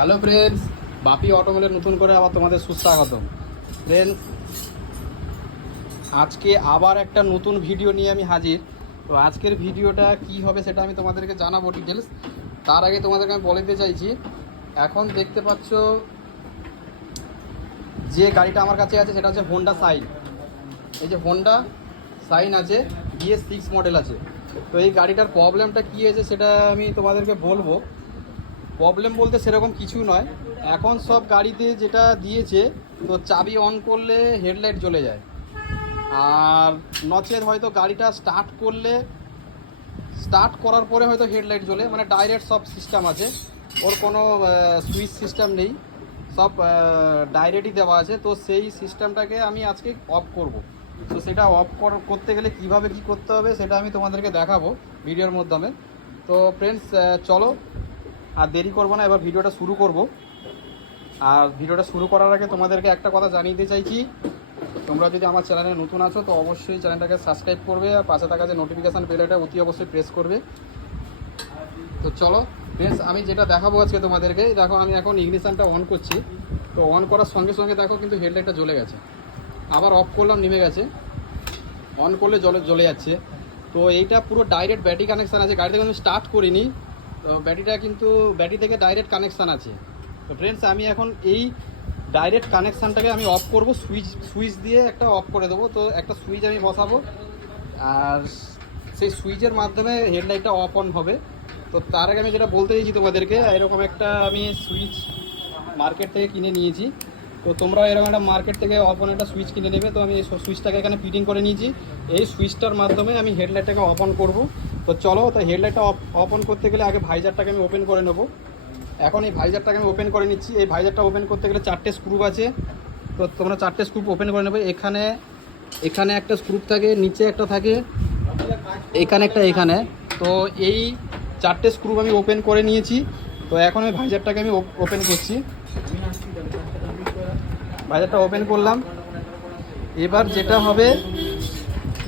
Hello friends, বাপি অটোমোবাইলের নতুন করে আবার তোমাদের সুস্বাগতম। ফ্রেন্ডস, আজকে আবার একটা নতুন ভিডিও নিয়ে আমি হাজির। তো আজকের ভিডিওটা কি হবে সেটা আমি তোমাদেরকে জানাবো ডিটেলস। তার আগে তোমাদেরকে আমি বলে দিতে চাইছি, এখন দেখতে পাচ্ছ যে গাড়িটা আমার কাছে আছে সেটা হচ্ছে হোন্ডা সাইন। এই যে হোন্ডা সাইন আছে, BS6 মডেল আছে। তো এই গাড়িটার প্রবলেমটা কী হয়েছে সেটা আমি তোমাদেরকে বলবো। প্রবলেম বলতে সেরকম কিছু নয়, এখন সব গাড়িতে যেটা দিয়েছে, তো চাবি অন করলে হেডলাইট জ্বলে যায়, আর নচেত হয়তো গাড়িটা স্টার্ট করার পরে হয়তো হেডলাইট জ্বলে, মানে ডাইরেক্ট সব সিস্টেম আছে, ওর কোনো সুইচ সিস্টেম নেই, সব ডাইরেক্টই দেওয়া আছে। তো সেই সিস্টেমটাকে আমি আজকে অফ করব। তো সেটা অফ করতে গেলে কিভাবে কি করতে হবে সেটা আমি তোমাদেরকে দেখাবো ভিডিওর মাধ্যমে। তো ফ্রেন্ডস, চলো আর দেরি করবো না, এবার ভিডিওটা শুরু করব। আর ভিডিওটা শুরু করার আগে তোমাদেরকে একটা কথা জানিয়ে দিতে চাইছি, তোমরা যদি আমার চ্যানেলে নতুন আছো তো অবশ্যই চ্যানেলটাকে সাবস্ক্রাইব করবে, আর পাশে থাকা যে নোটিফিকেশান বেলটা অতি অবশ্যই প্রেস করবে। তো চলো ফ্রেন্ডস, আমি যেটা দেখাবো আজকে তোমাদেরকে, দেখো আমি এখন ইগনিশনটা অন করছি। তো অন করার সঙ্গে সঙ্গে দেখো কিন্তু হেডলাইটটা জ্বলে গেছে, আবার অফ করলাম নেমে গেছে, অন করলে জ্বলে যাচ্ছে। তো এইটা পুরো ডাইরেক্ট ব্যাটারি কানেকশান আছে, গাড়িতে কিন্তু স্টার্ট করিনি, তো ব্যাটারি থেকে ডাইরেক্ট কানেকশান আছে। তো ফ্রেন্ডস, আমি এখন এই ডাইরেক্ট কানেকশানটাকে আমি অফ করব, সুইচ দিয়ে একটা অফ করে দেবো। তো একটা সুইচ আমি বসাবো, আর সেই সুইচের মাধ্যমে হেডলাইটটা অফ অন হবে। তো তার আগে আমি যেটা বলতে চাইছি তোমাদেরকে, এরকম একটা আমি সুইচ মার্কেট থেকে কিনে নিয়েছি। তো তোমরা এরকম একটা মার্কেট থেকে অফ অন একটা সুইচ কিনে নেবে। তো আমি এই সুইচটাকে এখানে ফিটিং করে নিয়েছি, এই সুইচটার মাধ্যমে আমি হেডলাইটটাকে অফ অন করবো। তো চলো, তো হেডলাইটটা অফ অন করতে গেলে আগে ভাইজারটাকে আমি ওপেন করে নেবো। এখন এই ভাইজারটাকে আমি ওপেন করে নিচ্ছি। এই ভাইজারটা ওপেন করতে গেলে 4টে স্ক্রু আছে, তো তোমরা 4টে স্ক্রু ওপেন করে নেবে। এখানে একটা স্ক্রু থাকে, নিচে একটা থাকে, এখানে একটা, এখানে। তো এই 4টে স্ক্রু আমি ওপেন করে নিয়েছি। তো এখন এই ভাইজারটাকে আমি ওপেন করছি। ভাইজারটা ওপেন করলাম। এবার যেটা হবে,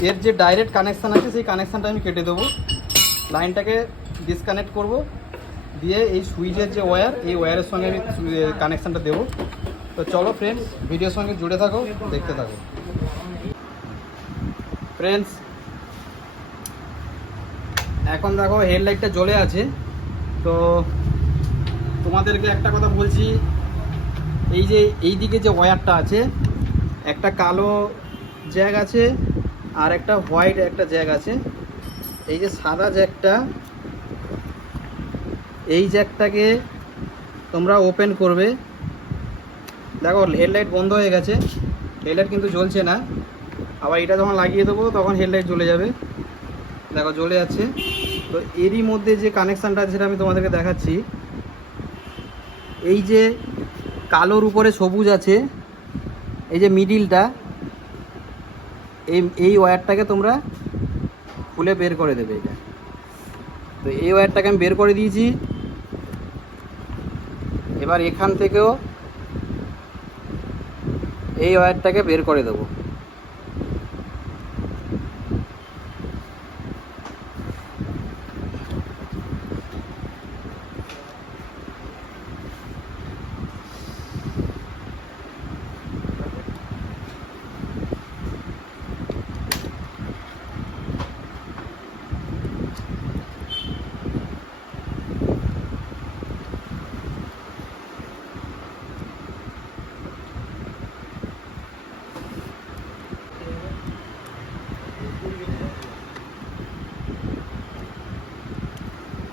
এর যে ডাইরেক্ট কানেকশান আছে সেই কানেকশানটা আমি কেটে দেবো, লাইনটাকে ডিসকানেক্ট করব, দিয়ে এই সুইচের যে ওয়্যার, এই ওয়্যারের সঙ্গে আমি কানেকশানটা দেবো। তো চলো ফ্রেন্ডস, ভিডিওর সঙ্গে জুড়ে থাকো, দেখতে থাকো। ফ্রেন্ডস, এখন দেখো হেডলাইটটা জ্বলে আছে। তো তোমাদেরকে একটা কথা বলছি, এই যে এই দিকে যে ওয়্যারটা আছে, একটা কালো জ্যাক আছে আর একটা হোয়াইট একটা জ্যাক আছে। এই যে সাদা জ্যাকটা, এই জ্যাকটাকে তোমরা ওপেন করবে। দেখো হেডলাইট বন্ধ হয়ে গেছে, হেডলাইট কিন্তু জ্বলছে না। আবার এটা যখন লাগিয়ে দেবো তখন হেডলাইট জ্বলে যাবে, দেখো জ্বলে যাচ্ছে। তো এরই মধ্যে যে কানেকশানটা আছে সেটা আমি তোমাদেরকে দেখাচ্ছি। এই যে কালোর উপরে সবুজ আছে, এই যে মিডিলটা, এই ওয়্যারটাকে তোমরা খুলে বের করে দেবে এটা। তো এই ওয়্যারটাকে আমি বের করে দিয়েছি। এবার এখান থেকেও এই ওয়্যারটাকে বের করে দেবো।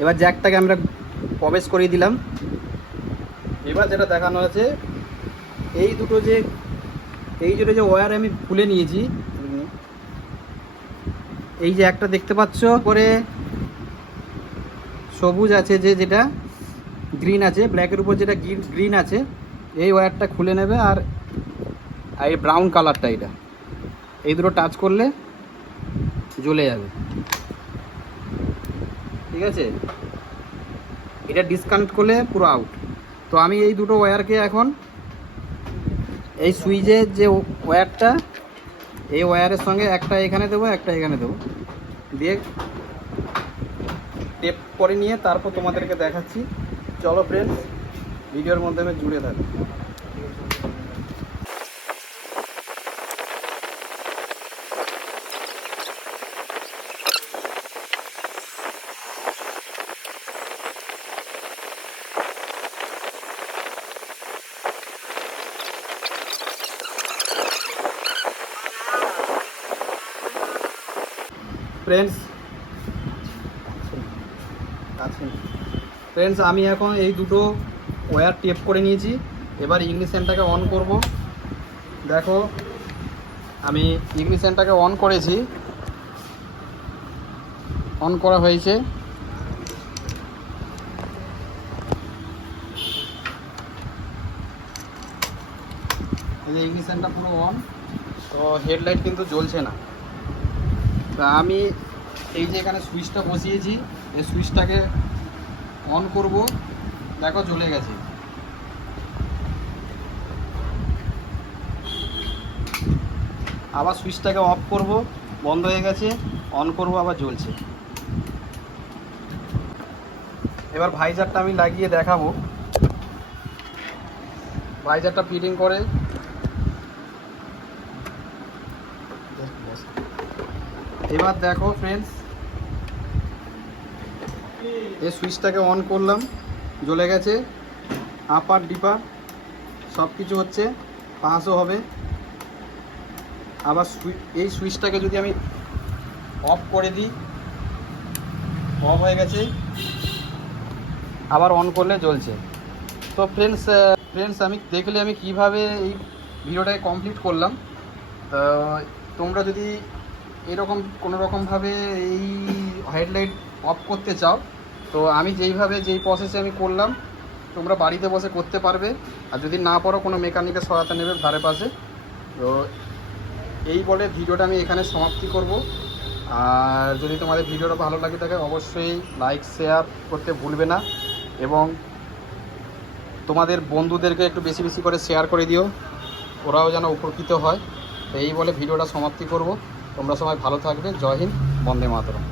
এবার জ্যাকটাকে আমরা প্রবেশ করিয়ে দিলাম। এবার যেটা দেখানো আছে, এই দুটো যে ওয়্যার আমি খুলে নিয়েছি, এই যে একটা দেখতে পাচ্ছ করে সবুজ আছে, যেটা গ্রিন আছে, ব্ল্যাকের উপর যেটা গ্রিন আছে, এই ওয়্যারটা খুলে নেবে। আর এই ব্রাউন কালারটা, এই দুটো টাচ করলে জ্বলে যাবে, ঠিক আছে? এটা ডিসকানেক্ট করলে পুরো আউট। তো আমি এই দুটো ওয়্যারকে এখন এই সুইচের যে ওয়্যারটা, এই ওয়্যারের সঙ্গে একটা এখানে দেবো, একটা এখানে দেবো, দিয়ে টেপ করে নিয়ে তারপর তোমাদেরকে দেখাচ্ছি। চলো ফ্রেন্ডস, ভিডিওর মাধ্যমে জুড়ে থাকো। ফ্রেন্ডস আমি এখন এই দুটো ওয়্যার টেপ করে নিয়েছি। এবার ইগনিশনটাকে অন করব। দেখো আমি ইগনিশনটাকে অন করেছি, অন করা হয়েছে। এই যে ইগনিশনটা পুরো অন, তো হেডলাইট কিন্তু জ্বলছে না। তা আমি এই যে এখানে সুইচটা বসিয়েছি, এই সুইচটাকে অন করব। দেখো জ্বলে গেছে। আবার সুইচটাকে অফ করব, বন্ধ হয়ে গেছে, অন করব, আবার জ্বলছে। এবার ভাইজারটা আমি লাগিয়ে দেখাবো। ভাইজারটা ফিটিং করে এবার দেখো ফ্রেন্ডস, এই সুইচটাকে অন করলাম, জ্বলে গেছে। আপার ডিপার সব কিছু হচ্ছে, পাসও হবে। আবার এই সুইচটাকে যদি আমি অফ করে দিই, অফ হয়ে গেছে, আবার অন করলে জ্বলছে। তো ফ্রেন্ডস আমি দেখলে আমি কিভাবে এই ভিডিওটাকে কমপ্লিট করলাম। তোমরা যদি এরকম কোনো রকমভাবে এই হেডলাইট অফ করতে চাও, তো আমি যেই প্রসেসে আমি করলাম, তোমরা বাড়িতে বসে করতে পারবে। আর যদি না পারো, কোনো মেকানিকের সহায়তা নেবে ধারে পাশে। তো এই বলে ভিডিওটা আমি এখানে সমাপ্তি করব। আর যদি তোমাদের ভিডিওটা ভালো লাগে থাকে, অবশ্যই লাইক শেয়ার করতে ভুলবে না, এবং তোমাদের বন্ধুদেরকে একটু বেশি বেশি করে শেয়ার করে দিও, ওরাও যেন উপকৃত হয়। তো এই বলে ভিডিওটা সমাপ্তি করব। তোমরা সবাই ভালো থাকবে। জয় হিন্দ, বন্দে মাতরম।